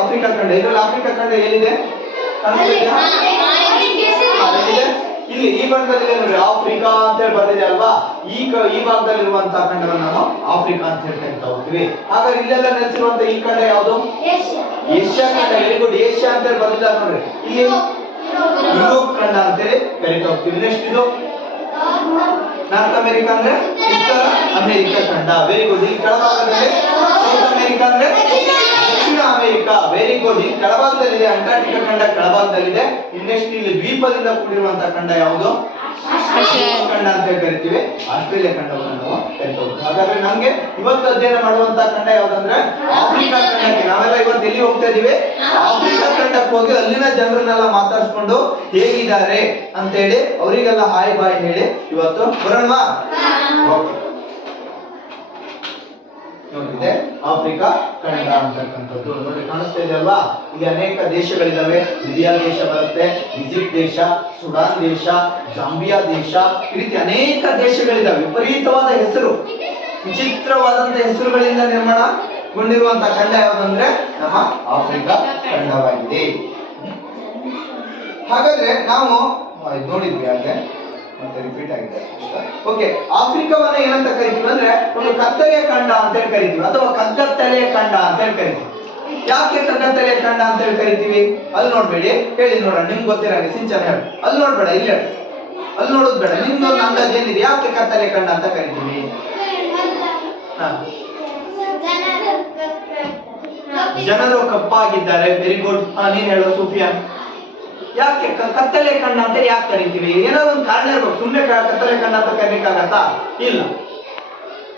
Africa ಖಂಡ. ಇದರಲ್ಲಿ Africa ಖಂಡ ಎಲ್ಲಿದೆ? ಇಲ್ಲಿ ಈ ಭಾಗದಲ್ಲಿ ನೋಡಿ ಆಫ್ರಿಕಾ ಅಂತ ಹೇಳಿ ಬರ್ತಿದೆ ಅಲ್ವಾ? ಈ ಈ ಭಾಗದಲ್ಲಿ ಇರುವಂತ ಖಂಡವನ್ನು ನಾವು ಆಫ್ರಿಕಾ ಅಂತ ಹೇಳಿ ಕರಿತಾ ಹೋಗ್ತೀವಿ. ಹಾಗಾದ್ರೆ ಇಲ್ಲೆಲ್ಲ ನೆಲೆಸಿರುವಂತ ಈ ಖಂಡ ಯಾವುದು? ಏಷ್ಯಾ. ಖಂಡ. ವೆರಿ ಗುಡ್ ಏಷ್ಯಾ ಅಂತ ಹೇಳಿ ಬರ್ತಿದೆ ನೋಡ್ರಿ. ಇಲ್ಲಿ ಯುರೋಪ್. ಖಂಡ ಅಂತ ಹೇಳಿ ಕರಿತಾ ಹೋಗ್ತೀವಿ. ನೆಕ್ಸ್ಟ್ ಇದು? ನಾರ್ತ್ ಅಮೆರಿಕಾ ಅಂದ್ರೆ ಉತ್ತರ ಅಮೆರಿಕ ಖಂಡ. ವೆರಿ ಗುಡ್ ಇಲ್ಲಿ ಕೆಳಭಾಗದಲ್ಲಿ ಸೌತ್ ಅಮೆರಿಕಾ ಅಂದ್ರೆ ಅಮೆರಿಕ ವೆರಿ ಗುಡ್ ಇಲ್ಲಿ ಕೆಳಭಾಗದಲ್ಲಿದೆ ಅಂಟಾರ್ಟಿಕಾ ಖಂಡ ಕೆಳಭಾಗದಲ್ಲಿದೆ. ಇನ್ನೆಸ್ಟ್ ಇಲ್ಲಿ ದ್ವೀಪದಿಂದ ಕೂಡಿರುವಂತಹ ಖಂಡ ಯಾವುದು? ಖಂಡ ಅಂತ ಕರಿತೀವಿ. ಆಸ್ಟ್ರೇಲಿಯಾ ಖಂಡವನ್ನು ನಾವು ಹಾಗಾದ್ರೆ ನಮ್ಗೆ ಇವತ್ತು ಅಧ್ಯಯನ ಮಾಡುವಂತಹ ಖಂಡ ಯಾವ್ದಂದ್ರೆ? ಆಫ್ರಿಕಾ ಖಂಡಕ್ಕೆ. ನಾವೆಲ್ಲ ಇವತ್ತು ಎಲ್ಲಿ ಹೋಗ್ತಾ ಇದೀವಿ? ಆಫ್ರಿಕಾ ಖಂಡಕ್ಕೆ ಹೋಗಿ ಅಲ್ಲಿನ ಜನರನ್ನೆಲ್ಲ ಮಾತಾಡ್ಸ್ಕೊಂಡು ಹೇಗಿದ್ದಾರೆ ಅಂತ ಹೇಳಿ ಅವರಿಗೆಲ್ಲ ಹಾಯ್ ಬಾಯ್ ಹೇಳಿ ಇವತ್ತು ಬರೋಣವಾ? ಓಕೆ. ನೋಡಿದೆ ಆಫ್ರಿಕಾ, ಕನ್ನಡ ಅಂತಕ್ಕಂಥದ್ದು. ನೋಡಿ, ಕಾಣಿಸ್ತಾ ಇದೆ ಅಲ್ವಾ ಇಲ್ಲಿ ಅನೇಕ ದೇಶಗಳಿದಾವೆ. ಲಿಬಿಯಾ ದೇಶ ಬರುತ್ತೆ, ಈಜಿಪ್ಟ್ ದೇಶ, ಸುಡಾನ್ ದೇಶ, ಜಾಂಬಿಯಾ ದೇಶ. ಈ ರೀತಿ ಅನೇಕ ದೇಶಗಳಿದಾವೆ. ವಿಪರೀತವಾದ ಹೆಸರು. ವಿಚಿತ್ರವಾದಂತ ಹೆಸರುಗಳಿಂದ ನಿರ್ಮಾಣಗೊಂಡಿರುವಂತ ಖಂಡ ಯಾವುದಂದ್ರೆ ನಮ್ಮ ಆಫ್ರಿಕಾ ಖಂಡವಾಗಿದೆ. ಹಾಗಾದ್ರೆ ನಾವು ನೋಡಿದ್ವಿ ಹಾಗೆ. ಮತ್ತೆ ರಿಪೀಟ್ ಆಗಿದೆ ಓಕೆ ಆಫ್ರಿಕಾವನ್ನ ಏನಂತ ಕರಿತೀವಿ ಅಂದ್ರೆ, ಒಂದು ಕತ್ತಲೆಯ ಖಂಡ ಅಂತ ಹೇಳಿ ಕರಿತೀವಿ, ಅಥವಾ ಕಗ್ಗತ್ತಲೆಯ ಖಂಡ ಅಂತ ಹೇಳಿ ಕರಿತೀವಿ. ಯಾಕೆ ಕಗ್ಗತ್ತಲೆಯ ಖಂಡ ಅಂತ ಹೇಳಿ ಕರಿತೀವಿ? ಅಲ್ಲಿ ನೋಡ್ಬೇಡಿ, ಹೇಳಿ ನೋಡೋಣ, ನಿಮ್ಗೆ ಗೊತ್ತಿರಂಗೆ ಸಿಂಚನ ಹೇಳಿ. ಅಲ್ಲಿ ನೋಡ್ಬೇಡ, ಇಲ್ಲ ಅಲ್ಲಿ ನೋಡೋದು ಬೇಡ, ನಿಮ್ದು ಒಂದು ಅಂದಾಜು ಏನಿದೆ? ಯಾಕೆ ಕತ್ತಲೆ ಖಂಡ ಅಂತ ಕರಿತೀವಿ? ಹಾ. ಜನರು ಕಪ್ಪಾಗಿದ್ದಾರೆ ವೆರಿ ಗುಡ್ ನೀನ್ ಹೇಳೋ ಸೂಫಿಯಾನ್ ಯಾಕೆ? ಕತ್ತಲೆ ಕಣ್ಣ ಅಂತ ಯಾಕೆ ಕರಿತೀವಿ? ಏನಾದ್ರು ಒಂದು ಕಾರಣ ಇರ್ಬೇಕು. ಸುಮ್ಮನೆ ಕತ್ತಲೆ ಕಣ್ಣ ಅಂತ ಕರೀಲಿಕ್ಕಾಗತ್ತಾ? ಇಲ್ಲ.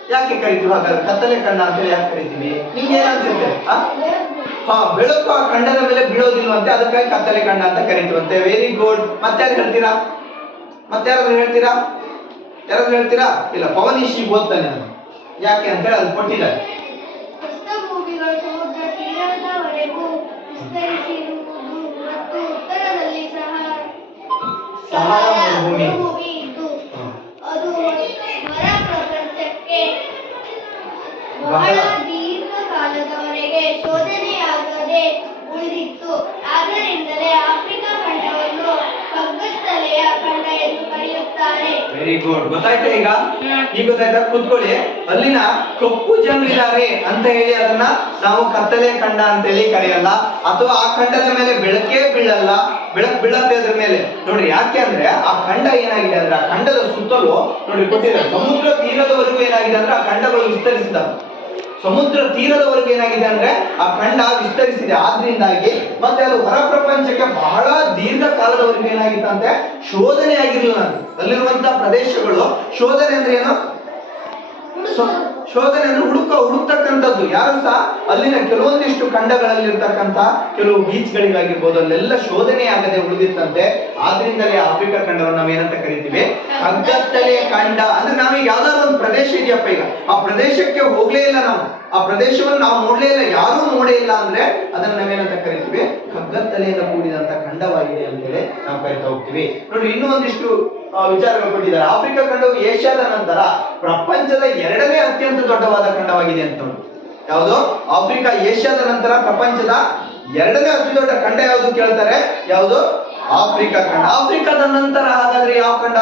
ಯಾಕೆ ಕರಿತೀವಿ ಹಾಗಾದ್ರೆ? ಕತ್ತಲೆ ಕಣ್ಣ ಅಂತ ಯಾಕೆ ಕರಿತೀವಿ? ನಿಮ್ಗೆ ಏನ್ ಅನ್ಸುತ್ತೆ? ಆ? ಹಾ, ಬೆಳಕು ಆ ಕಣ್ಣದ ಮೇಲೆ ಬೀಳೋದಿಲ್ವಂತೆ, ಅದಕ್ಕಾಗಿ ಕತ್ತಲೆ ಕಣ್ಣ ಅಂತ ಕರಿತೀವಂತೆ. ವೆರಿ ಗುಡ್ ಮತ್ತೆ ಯಾರು ಹೇಳ್ತೀರಾ? ಮತ್ತೆ ಯಾರಾದ್ರೂ ಹೇಳ್ತೀರಾ? ಯಾರಾದ್ರೂ ಹೇಳ್ತೀರಾ? ಇಲ್ಲ ಪವನೀಶಿ ಓದ್ತಾನೆ ನಾನು. ಯಾಕೆ ಅಂತ ಹೇಳಿ ಅದು ಕೊಟ್ಟಿದ್ದಾರೆ. mim. ವೆರಿ ಗುಡ್ ಗೊತ್ತಾಯ್ತಾ ಈಗ? ಈಗ ಗೊತ್ತಾಯ್ತಾ? ಕೂತ್ಕೊಳ್ಳಿ. ಅಲ್ಲಿನ ಕಪ್ಪು ಜನರಿದ್ದಾರೆ ಅಂತ ಹೇಳಿ ಅದನ್ನ ನಾವು ಕತ್ತಲೆ ಖಂಡ ಅಂತ ಹೇಳಿ ಕರೆಯಲ್ಲ. ಅಥವಾ ಆ ಖಂಡದ ಮೇಲೆ ಬೆಳಕೇ ಬೀಳಲ್ಲ. ಬೆಳಕ್ ಬೀಳತ್ತೆ ಅದ್ರ ಮೇಲೆ. ನೋಡ್ರಿ ಯಾಕೆ ಅಂದ್ರೆ ಆ ಖಂಡ ಏನಾಗಿದೆ ಅಂದ್ರೆ ಆ ಖಂಡದ ಸುತ್ತಲೂ ನೋಡಿ ಕೊಟ್ಟಿದ್ದಾರೆ. ಸಮುದ್ರ ತೀರದವರೆಗೂ ಏನಾಗಿದೆ ಅಂದ್ರೆ ಆ ಖಂಡಗಳು ವಿಸ್ತರಿಸಿದಾವೆ ಸಮುದ್ರ ತೀರದವರೆಗೆ ಏನಾಗಿದೆ ಅಂದ್ರೆ ಆ ಖಂಡ ವಿಸ್ತರಿಸಿದೆ. ಆದ್ರಿಂದಾಗಿ ಮತ್ತೆ ಅದು ಹೊರ ಪ್ರಪಂಚಕ್ಕೆ ಬಹಳ ಏನಾಗಿತ್ತು ಏನಾಗಿತ್ತಂತೆ ಶೋಧನೆ ಆಗಿರ್ಲಿಲ್ಲ ಅಲ್ಲಿರುವಂತಹ ಪ್ರದೇಶಗಳು, ಶೋಧನೆ ಅಂದ್ರೆ ಏನು? ಸೊ- ಶೋಧನೆ ಅಂದ್ರೆ ಹುಡುಕ ಹುಡುಕ್ತಕ್ಕಂಥದ್ದು ಯಾರು ಸಹ? ಅಲ್ಲಿನ ಕೆಲವೊಂದಿಷ್ಟು ಖಂಡಗಳಲ್ಲಿರ್ತಕ್ಕಂಥ ಕೆಲವು ಬೀಚ್ಗಳಿಗಾಗಿರ್ಬೋದು ಅಲ್ಲೆಲ್ಲ ಶೋಧನೆ ಆಗದೆ ಉಳಿದಿತ್ತಂತೆ. ಆದ್ರಿಂದಲೇ ಆಫ್ರಿಕಾ ಖಂಡವನ್ನು ನಾವು ಏನಂತ ಕರಿತೀವಿ? ಕಗ್ಗತ್ತಲೆಯ ಖಂಡ. ಅಂದ್ರೆ ನಾವೀಗ ಯಾವ್ದಾದ್ರು ಒಂದು ಪ್ರದೇಶ ಇದೆಯಪ್ಪ ಈಗ. ಆ ಪ್ರದೇಶಕ್ಕೆ ಹೋಗ್ಲೇ ಇಲ್ಲ ನಾವು. ಆ ಪ್ರದೇಶವನ್ನು ನಾವು ನೋಡ್ಲೇ ಇಲ್ಲ. ಯಾರೂ ನೋಡೇ ಇಲ್ಲ ಅಂದ್ರೆ ಅದನ್ನ ನಾವೇನಂತ ಕರಿತೀವಿ? ಕಗ್ಗತ್ತಲೆಯಿಂದ ಕೂಡಿದಂತ ಖಂಡವಾಗಿದೆ ಅಂತೇಳಿ ನಾವು ಕರಿತಾ ಹೋಗ್ತೀವಿ. ನೋಡಿ, ಇನ್ನೂ ಒಂದಿಷ್ಟು ವಿಚಾರಗಳು ಕೊಟ್ಟಿದ್ದಾರೆ. ಆಫ್ರಿಕಾ ಖಂಡವು ಏಷ್ಯಾದ ನಂತರ ಪ್ರಪಂಚದ ಎರಡನೇ ಅತ್ಯಂತ ದೊಡ್ಡವಾದ ಖಂಡವಾಗಿದೆ ಅಂತ ಯಾವುದು? ಆಫ್ರಿಕಾ, ಏಷ್ಯಾದ ನಂತರ ಪ್ರಪಂಚದ ಎರಡನೇ ಅತಿ ದೊಡ್ಡ ಖಂಡ ಯಾವುದು ಕೇಳ್ತಾರೆ? ಯಾವುದು? ಆಫ್ರಿಕಾ ಖಂಡ. ಆಫ್ರಿಕಾದ ನಂತರ ಹಾಗಾದ್ರೆ ಯಾವ ಖಂಡ?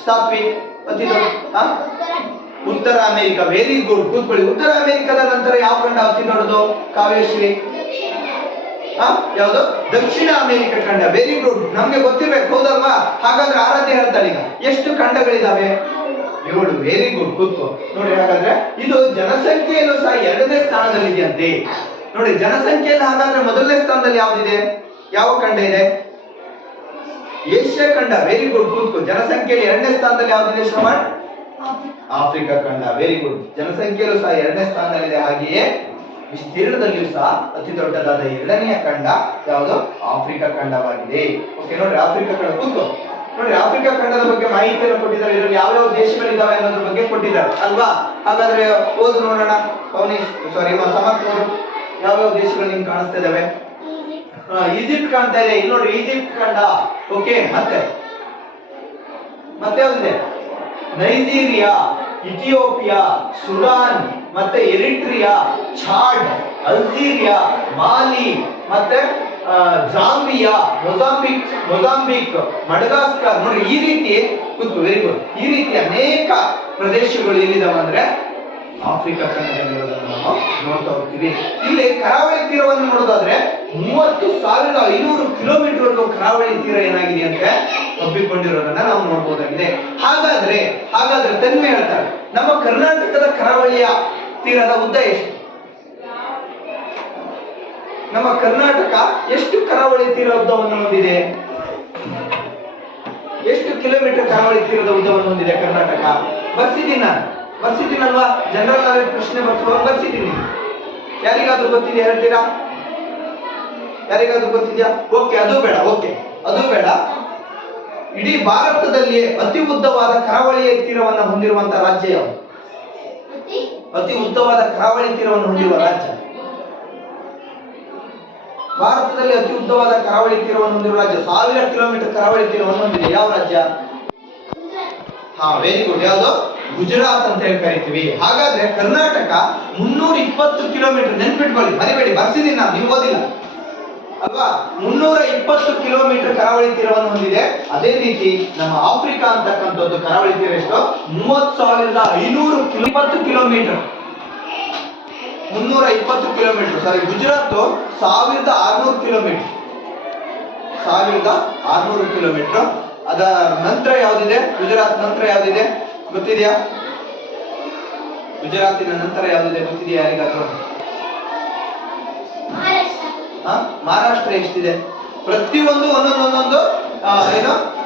ಸ್ಥಾಪಿ ಅತಿ ದೊಡ್ಡ ಉತ್ತರ ಅಮೆರಿಕ. ವೆರಿ ಗುಡ್ ಕೂತ್ಕೊಳ್ಳಿ. ಉತ್ತರ ಅಮೆರಿಕಾದ ನಂತರ ಯಾವ ಖಂಡ ಅತಿ ದೊಡ್ಡದು? ಕಾವ್ಯಶ್ರೀ. ಯಾವುದು? ದಕ್ಷಿಣ ಅಮೆರಿಕ ಖಂಡ. ವೆರಿ ಗುಡ್ ನಮ್ಗೆ ಗೊತ್ತಿರ್ಬೇಕು, ಹೌದಲ್ವಾ? ಹಾಗಾದ್ರೆ ಆರಾಧ್ಯ ಹೇಳ್ತಾಳೆ ಈಗ. ಎಷ್ಟು ಖಂಡಗಳಿದಾವೆ? ಏಳು ವೆರಿ ಗುಡ್ ಕೂತ್ಕೋ. ನೋಡಿ, ಹಾಗಾದ್ರೆ ಇದು ಜನಸಂಖ್ಯೆಯಲ್ಲೂ ಸಹ ಎರಡನೇ ಸ್ಥಾನದಲ್ಲಿದೆಯಂತೆ. ನೋಡಿ, ಜನಸಂಖ್ಯೆಯಲ್ಲಿ ಹಾಗಾದ್ರೆ ಮೊದಲನೇ ಸ್ಥಾನದಲ್ಲಿ ಯಾವ್ದಿದೆ? ಯಾವ ಖಂಡ ಇದೆ? ಏಷ್ಯಾ ಖಂಡ ವೆರಿ ಗುಡ್ ಕೂತ್ಕೋ. ಜನಸಂಖ್ಯೆಯಲ್ಲಿ ಎರಡನೇ ಸ್ಥಾನದಲ್ಲಿ ಯಾವ್ದಿದೆ, ಶ್ರವಣ್? ಆಫ್ರಿಕಾ ಖಂಡ ವೆರಿ ಗುಡ್ ಜನಸಂಖ್ಯೆಯಲ್ಲೂ ಸಹ ಎರಡನೇ ಸ್ಥಾನದಲ್ಲಿದೆ. ಹಾಗೆಯೇ ವಿಸ್ತೀರ್ಣದಲ್ಲಿಯೂ ಸಹ ಅತಿ ದೊಡ್ಡದಾದ ಎರಡನೆಯ ಖಂಡ ಯಾವುದು? ಆಫ್ರಿಕಾ ಖಂಡವಾಗಿದೆ. ಓಕೆ ನೋಡ್ರಿ, ಆಫ್ರಿಕಾ ಖಂಡ, ಕೂತ್ಕೋ. ನೋಡ್ರಿ ಆಫ್ರಿಕಾ ಖಂಡದ ಬಗ್ಗೆ ಮಾಹಿತಿಯನ್ನು ಕೊಟ್ಟಿದ್ದಾರೆ. ಇದರಲ್ಲಿ ಯಾವ್ಯಾವ ದೇಶಗಳಿದ್ದಾವೆ ಅನ್ನೋದ್ರ ಬಗ್ಗೆ ಕೊಟ್ಟಿದ್ದಾರೆ, ಅಲ್ವಾ? ಹಾಗಾದ್ರೆ ಓದು ನೋಡೋಣ. ಪವನೀಸ್ ಸಾರಿ ಸಮರ್ಥ ಯಾವ ಯಾವ್ಯಾವ ದೇಶಗಳು ನಿಮ್ಗೆ ಕಾಣಿಸ್ತಾ ಇದಾವೆ ಈಜಿಪ್ಟ್ ಕಾಣ್ತಾ ಇದೆ. ಇಲ್ಲಿ ನೋಡ್ರಿ, ಈಜಿಪ್ಟ್ ಖಂಡ. ಓಕೆ, ಮತ್ತೆ? ಮತ್ತೆ ಒಂದೇ ನೈಜೀರಿಯಾ, ಇಥಿಯೋಪಿಯಾ, ಸುಡಾನ್, ಮತ್ತೆ ಎರಿಟ್ರಿಯಾ ಛಾಡ್ ಅಲ್ಜೀರಿಯಾ, ಮಾಲಿ, ಮತ್ತೆ? Zambia, Mozambique Mozambique, Madagascar. ನೋಡ್ರಿ, ಈ ರೀತಿ ಕೂತು ವೆರಿ ಗುಡ್ ಈ ರೀತಿ ಅನೇಕ ಪ್ರದೇಶಗಳು ಏನಿದಾವೆ ಅಂದ್ರೆ ಆಫ್ರಿಕಾ ಖಂಡದಲ್ಲಿರೋದನ್ನ ನಾವು ನೋಡ್ತಾ ಹೋಗ್ತೀವಿ. ಇಲ್ಲಿ ಕರಾವಳಿ ತೀರವನ್ನು ನೋಡೋದಾದ್ರೆ ಮೂವತ್ತು ಸಾವಿರದ ಐನೂರು ಕಿಲೋಮೀಟರ್ ಕರಾವಳಿ ತೀರ ಏನಾಗಿದೆ ಅಂತ ಒಪ್ಪಿಕೊಂಡಿರೋದನ್ನ ನಾವು ನೋಡ್ಬೋದಾಗಿದೆ. ಹಾಗಾದ್ರೆ ಹಾಗಾದ್ರೆ ತನ್ಮೆ ಹೇಳ್ತಾರೆ, ನಮ್ಮ ಕರ್ನಾಟಕದ ಕರಾವಳಿಯ ತೀರದ ಉದ್ದ ಎಷ್ಟು? ನಮ್ಮ ಕರ್ನಾಟಕ ಎಷ್ಟು ಕರಾವಳಿ ತೀರ ಉದ್ದವನ್ನು ಹೊಂದಿದೆ? ಎಷ್ಟು ಕಿಲೋಮೀಟರ್ ಕರಾವಳಿ ತೀರದ ಉದ್ದವನ್ನು ಹೊಂದಿದೆ ಕರ್ನಾಟಕ? ಬರ್ಸಿದ್ದೀನಿ? ಬರ್ಸಿದ್ದೀನಲ್ವಾ? ಜನರಲ್ ನಾಲೆಜ್ ಪ್ರಶ್ನೆ ಬರ್ಸುವಾಗ ಬರ್ಸಿದ್ದೀನಿ. ಯಾರಿಗಾದ್ರೂ ಗೊತ್ತಿದೆ ಹೇಳ್ತೀರಾ? ಯಾರಿಗಾದ್ರೂ ಗೊತ್ತಿದ್ಯಾ? ಓಕೆ, ಅದು ಬೇಡ, ಓಕೆ. ಅದು ಬೇಡ. ಇಡೀ ಭಾರತದಲ್ಲಿಯೇ ಅತಿ ಉದ್ದವಾದ ಕರಾವಳಿಯ ತೀರವನ್ನು ಹೊಂದಿರುವಂತಹ ರಾಜ್ಯ ಯಾವುದು? ಅತಿ ಉದ್ದವಾದ ಕರಾವಳಿ ತೀರವನ್ನು ಹೊಂದಿರುವ ರಾಜ್ಯ. ಭಾರತದಲ್ಲಿ ಅತಿ ಉದ್ದವಾದ ಕರಾವಳಿ ತೀರವನ್ನು ಹೊಂದಿರುವ ರಾಜ್ಯ ಸಾವಿರ ಕಿಲೋಮೀಟರ್ ಕರಾವಳಿ ತೀರವನ್ನು ಹೊಂದಿದೆ. ಯಾವ ರಾಜ್ಯ? ಹಾ ವೆರಿ ಗುಡ್ ಯಾವುದು? ಗುಜರಾತ್ ಅಂತ ಹೇಳಿ ಕರಿತೀವಿ. ಹಾಗಾದ್ರೆ ಕರ್ನಾಟಕ ಮುನ್ನೂರ ಇಪ್ಪತ್ತು ಕಿಲೋಮೀಟರ್ ನೆನ್ಪಿಟ್ಕೊಳ್ಳಿ. ಮರಿಬೇಡಿ ಬರ್ಸಿದ್ದೀನಿ ನಾನು ನೀವು ಓದಿಲ್ಲ. ಅಲ್ವಾ? ಮುನ್ನೂರ ಇಪ್ಪತ್ತು ಕಿಲೋಮೀಟರ್ ಕರಾವಳಿ ತೀರವನ್ನು ಹೊಂದಿದೆ. ಅದೇ ರೀತಿ ನಮ್ಮ ಆಫ್ರಿಕಾ ಅಂತಕ್ಕಂಥದ್ದು ಕರಾವಳಿ ತೀರ ಎಷ್ಟು? ಮೂವತ್ ಸಾವಿರದ ಐನೂರು ಇಪ್ಪತ್ತು ಕಿಲೋಮೀಟರ್. ಮುನ್ನೂರ ಇಪ್ಪತ್ತು ಕಿಲೋಮೀಟರ್. ಸಾರಿ ಗುಜರಾತ್ ಸಾವಿರದ ಆರ್ನೂರು ಕಿಲೋಮೀಟರ್. ಸಾವಿರದ ಆರ್ನೂರು ಕಿಲೋಮೀಟರ್. ಅದ ನಂತರ ಯಾವ್ದಿದೆ? ಗುಜರಾತ್ ನಂತರ ಯಾವ್ದಿದೆ? ಗೊತ್ತಿದೆಯಾ? ಗುಜರಾತಿನ ನಂತರ ಯಾವ್ದಿದೆ ಗೊತ್ತಿದೆಯಾ ಯಾರಿಗಾದ್ರೂ? ಮಹಾರಾಷ್ಟ್ರ. ಹಾ? ಮಹಾರಾಷ್ಟ್ರ ಎಷ್ಟಿದೆ? ಪ್ರತಿಯೊಂದು ಒಂದೊಂದು ಒಂದೊಂದು ಏನು?